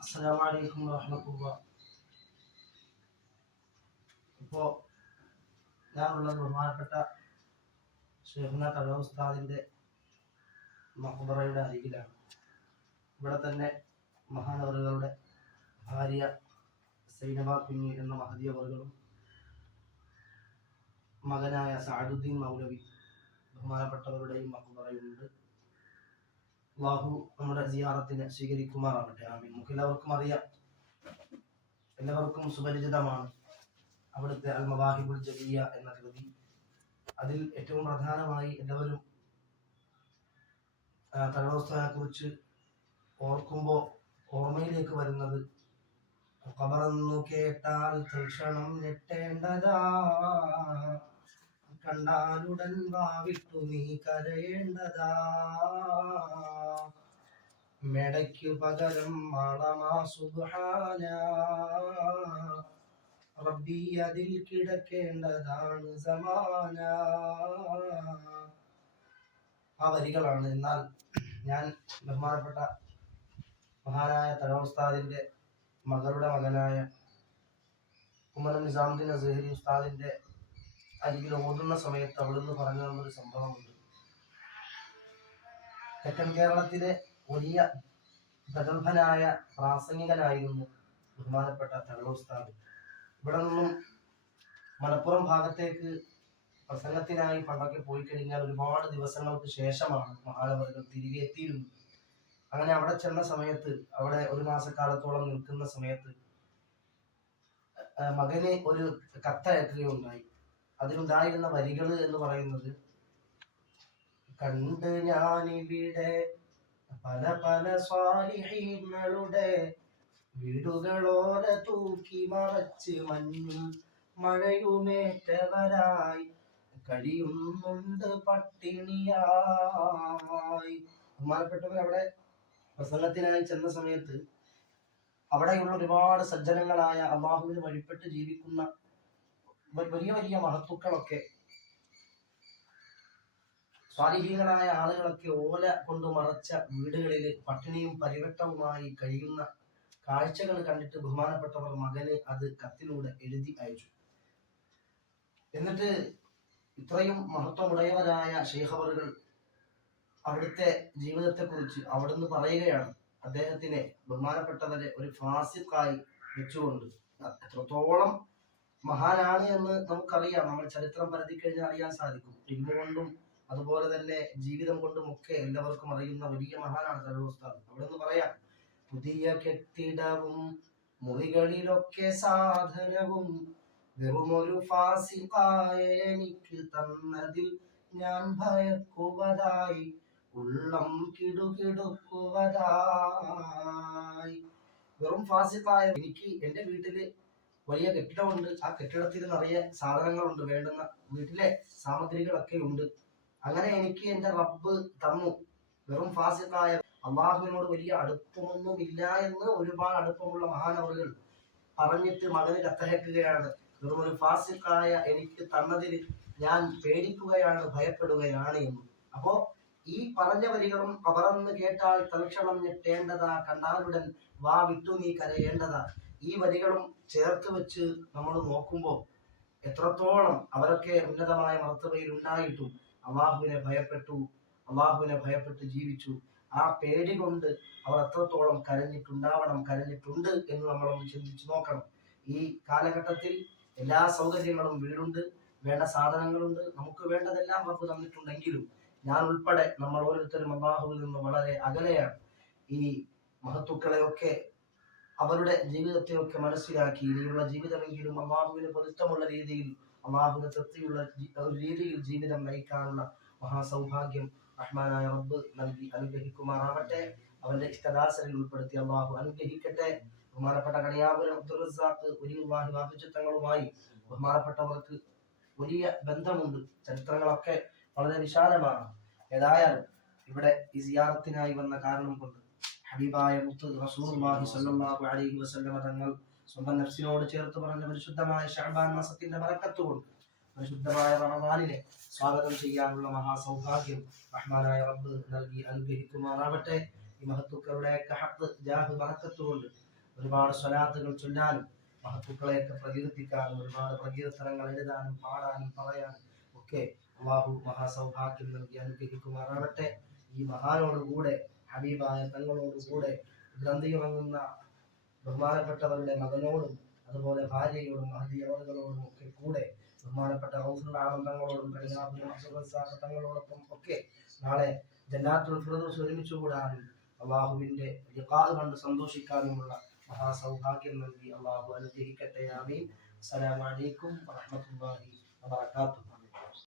അസ്സലാമു അലൈക്കും വറഹ്മത്തുള്ളാഹി. ഇപ്പോൾ ഞാനുള്ളത് ബഹുമാനപ്പെട്ട ഷെയ്ഖുന തങ്ങൾ ഉസ്താദിൻ്റെ മഖ്ബറയുടെ അരികിലാണ്. ഇവിടെ തന്നെ മഹാനവറുകളുടെ ഭാര്യ സൈനബ കുഞ്ഞി എന്ന മഹദിയവറുകളും മകനായ സഅദുദ്ദീൻ മൗലവി ബഹുമാനപ്പെട്ടവരുടെയും മഖ്ബറയുണ്ട്. അല്ലാഹു നമ്മുടെ സിയാറത്തിനെ സ്വീകരിക്കുമാറാവട്ടെ. ആമീൻ. നമുക്കെല്ലാവർക്കും അറിയാം, എല്ലാവർക്കും സുപരിചിതമാണ് അവിടുത്തെ അൽ മവാഹിബുൽ ജലിയ എന്ന കൃതി. അതിൽ ഏറ്റവും പ്രധാനമായി എല്ലാവരും തങ്ങളെ കുറിച്ച് ഓർക്കുമ്പോൾ ഓർമ്മയിലേക്ക് വരുന്നത് ഖബറെന്നു കേട്ടാൽ തൽക്ഷണം ഞെട്ടേണ്ടതാ, കണ്ടാലുടൻ വാവിട്ടു നീ കരയേണ്ടതാ, മെടയ്ക്കു പകരം മാളമാ സുബ്ഹാന റബ്ബി അതിൽ കിടക്കേണ്ടതാണ് സമാന. ആ വരികളാണ്. എന്നാൽ ഞാൻ ബഹുമാനപ്പെട്ട മഹാനായ തങ്ങൾ ഉസ്താദിന്റെ മകളുടെ മകനായ കുമ്മനം നിസാമുദ്ദീൻ അസ്ഹരി ഉസ്താദിന്റെ അരികിൽ ഓതുന്ന സമയത്ത് അവിടുന്ന് പറഞ്ഞു തന്നൊരു സംഭവമുണ്ട്. തെക്കൻ കേരളത്തിലെ വലിയ പ്രഗത്ഭനായ പ്രാസംഗികനായിരുന്നു ബഹുമാനപ്പെട്ട തങ്ങൾ ഉസ്താദ്. ഇവിടെ നിന്നും മലപ്പുറം ഭാഗത്തേക്ക് പ്രസംഗത്തിനായി പണ്ടൊക്കെ പോയി കഴിഞ്ഞാൽ ഒരുപാട് ദിവസങ്ങൾക്ക് ശേഷമാണ് മഹാനവറുകൾ തിരികെ എത്തിയിരുന്നത്. അങ്ങനെ അവിടെ ചെന്ന സമയത്ത്, അവിടെ ഒരു മാസക്കാലത്തോളം നിൽക്കുന്ന സമയത്ത് മകനെ ഒരു കത്തയക്കുകയുണ്ടായി. അതിലുണ്ടായിരുന്ന വരികൾ എന്ന് പറയുന്നത്: കണ്ട് ഞാനിവിടെ പല പല സ്വാലിഹീങ്ങളുടെ വീടുകളോല തൂക്കി മറച്ച് മഞ്ഞും മഴയുമേറ്റവരായി കഴിയുന്നുണ്ട് പട്ടിണിയായി. ബഹുമാനപ്പെട്ടവർ അവിടെ പ്രസംഗത്തിനായി ചെന്ന സമയത്ത് അവിടെയുള്ള ഒരുപാട് സജ്ജനങ്ങളായ അല്ലാഹുവിന് വഴിപ്പെട്ട് ജീവിക്കുന്ന വലിയ വലിയ മഹത്തുക്കളൊക്കെ, സ്വാലിഹീങ്ങളായ ആളുകളൊക്കെ ഓല കൊണ്ട് മറച്ച വീടുകളിൽ പട്ടിണിയും പരിവട്ടവുമായി കഴിയുന്ന കാഴ്ചകൾ കണ്ടിട്ട് ബഹുമാനപ്പെട്ടവർ മകന് അത് കത്തിലൂടെ എഴുതി അയച്ചു. എന്നിട്ട് ഇത്രയും മഹത്വമുടയവരായ ശൈഖവറുകൾ അവിടുത്തെ ജീവിതത്തെ കുറിച്ച് അവിടുന്ന് പറയുകയാണ്. അദ്ദേഹത്തിനെ ബഹുമാനപ്പെട്ടവരെ ഒരു ഫാസിഖായി വെച്ചുകൊണ്ട്, എത്രത്തോളം മഹാനാണ് എന്ന് നമുക്കറിയാം. നമ്മൾ ചരിത്രം പരതി കഴിഞ്ഞാൽ അറിയാൻ സാധിക്കും. ഇൽമു കൊണ്ടും അതുപോലെ തന്നെ ജീവിതം കൊണ്ടും ഒക്കെ എല്ലാവർക്കും അറിയുന്ന വലിയ മഹാനാണ് തങ്ങൾ ഉസ്താദ്. അവിടുന്ന് പറയാം: പുതിയ കെട്ടിടവും മുറികളിലൊക്കെ സാധനവും വെറുമൊരു ഫാസിഖായ എനിക്ക് തന്നതിൽ ഞാൻ ഭയക്കുവതായി, ഉള്ളം കിടുകിടുക്കുവതായി. വെറും ഫാസിഖായ എനിക്ക് എന്റെ വീട്ടില് വലിയ കെട്ടിടമുണ്ട്. ആ കെട്ടിടത്തിൽ നിറയെ സാധനങ്ങളുണ്ട്, വേണ്ടുന്ന വീട്ടിലെ സാമഗ്രികളൊക്കെ ഉണ്ട്. അങ്ങനെ എനിക്ക് എന്റെ റബ്ബ് തന്നു. വെറും ഫാസിഖായ, അള്ളാഹുവിനോട് വലിയ അടുപ്പമൊന്നുമില്ല എന്ന് ഒരുപാട് അടുപ്പമുള്ള മഹാനവറുകൾ പറഞ്ഞിട്ട് മകന് കത്തയക്കുകയാണ്: വെറും ഒരു ഫാസിഖായ എനിക്ക് തന്നതിൽ ഞാൻ പേടിക്കുകയാണ്, ഭയപ്പെടുകയാണ് എന്ന്. അപ്പോ ഈ പറഞ്ഞ വരികളും ഖബറെന്ന് കേട്ടാൽ തൽക്ഷണം ഞെട്ടേണ്ടതാ, കണ്ടാലുടൻ വാ വിട്ടു നീ കരയേണ്ടതാ, ഈ വരികളും ചേർത്ത് വെച്ച് നമ്മൾ നോക്കുമ്പോൾ എത്രത്തോളം അവരൊക്കെ ഉന്നതമായ മർത്തബയിൽ ഉണ്ടായിട്ടും അള്ളാഹുവിനെ ഭയപ്പെട്ട് ജീവിച്ചു. ആ പേടി കൊണ്ട് അവർ എത്രത്തോളം കരഞ്ഞിട്ടുണ്ട് എന്ന് നമ്മളൊന്ന് ചിന്തിച്ചു നോക്കണം. ഈ കാലഘട്ടത്തിൽ എല്ലാ സൗകര്യങ്ങളും, വീടുണ്ട്, വേണ്ട സാധനങ്ങളുണ്ട്, നമുക്ക് വേണ്ടതെല്ലാം റബ്ബ് തന്നിട്ടുണ്ടെങ്കിലും ഞാൻ ഉൾപ്പെടെ നമ്മൾ ഓരോരുത്തരും അള്ളാഹുവിൽ നിന്ന് വളരെ അകലെയാണ്. ഈ മഹത്തുക്കളെയൊക്കെ, അവരുടെ ജീവിതത്തെയൊക്കെ മനസ്സിലാക്കി ഇനിയുള്ള ജീവിതമെങ്കിലും അള്ളാഹുവിന് പൊരുത്തമുള്ള രീതിയിൽ, അള്ളാഹുവിന് തൃപ്തിയുള്ള രീതിയിൽ ജീവിതം നയിക്കാനുള്ള മഹാസൗഭാഗ്യം റഹ്മാനായ റബ്ബ് നൽകി അനുഗ്രഹിക്കുമാറാവട്ടെ. അവന്റെ ഇഷ്ടദാസരിൽ ഉൾപ്പെടുത്തി അള്ളാഹു അനുഗ്രഹിക്കട്ടെ. ബഹുമാനപ്പെട്ട കണിയാപുരം അബ്ദുൽ റസാഖ് വലിയുള്ളാഹി വാഹിജത്തങ്ങളുമായി ബഹുമാനപ്പെട്ടവർക്ക് വലിയ ബന്ധമുണ്ട്. ചരിത്രങ്ങളൊക്കെ വളരെ വിശാലമാണ്. ഏതായാലും ഇവിടെ ഈ സിയാറത്തിനായി വന്ന കാരണം കൊണ്ട് ഹബീബായ മുത്ത് റസൂലുള്ളാഹി സ്വല്ലല്ലാഹു അലൈഹി വസല്ലമ തങ്ങൾ സ്വന്തം നഫ്സിനോട് ചേർത്ത് പറഞ്ഞ പരിശുദ്ധമായ ശഅബാൻ മാസത്തിന്റെ ബറക്കത്ത് കൊണ്ട് പരിശുദ്ധമായ റമദാനിനെ സ്വാഗതം ചെയ്യാനുള്ള മഹാസൗഭാഗ്യം റഹ്മാനായ റബ്ബ് നൽകി അനുഗ്രഹിക്കുമാറാവട്ടെ. ഈ മഹത്തുക്കളുടെ ഹഖ് ജാഹ് ബറക്കത്ത് കൊണ്ട് ഒരുപാട് സ്വലാത്തുകൾ ചൊല്ലാനും മഹത്തുക്കളെയൊക്കെ പ്രകീർത്തിക്കാനും ഒരുപാട് പ്രകീർത്തനങ്ങൾ എഴുതാനും പാടാനും പറയാനും ഒക്കെ അള്ളാഹു മഹാസൗഭാഗ്യം നൽകി അനുഗ്രഹിക്കുമാറാവട്ടെ. ഈ മഹാനോടുകൂടെ ഹബീബായ തങ്ങളോടുകൂടെ ഗ്രന്ഥിയുറങ്ങുന്ന ബഹുമാനപ്പെട്ടവരുടെ മകനോടും അതുപോലെ ഭാര്യയോടും മഹദിയവറുകളോടും ഒക്കെ കൂടെ ബഹുമാനപ്പെട്ട തങ്ങളോടും തങ്ങളോടൊപ്പം ഒക്കെ നാളെ ജന്നാത്തുൽ ഫിർദൗസ് ഒരുമിച്ച് കൂടാനും അള്ളാഹുവിന്റെ ലിഖാഅ് കണ്ട് സന്തോഷിക്കാനുമുള്ള മഹാസൗഭാഗ്യം നൽകി അള്ളാഹു അനുഗ്രഹിക്കട്ടെ. ആമീൻ. അസ്സലാമു അലൈക്കും വറഹ്മത്തുള്ളാഹി വബറകാതുഹു.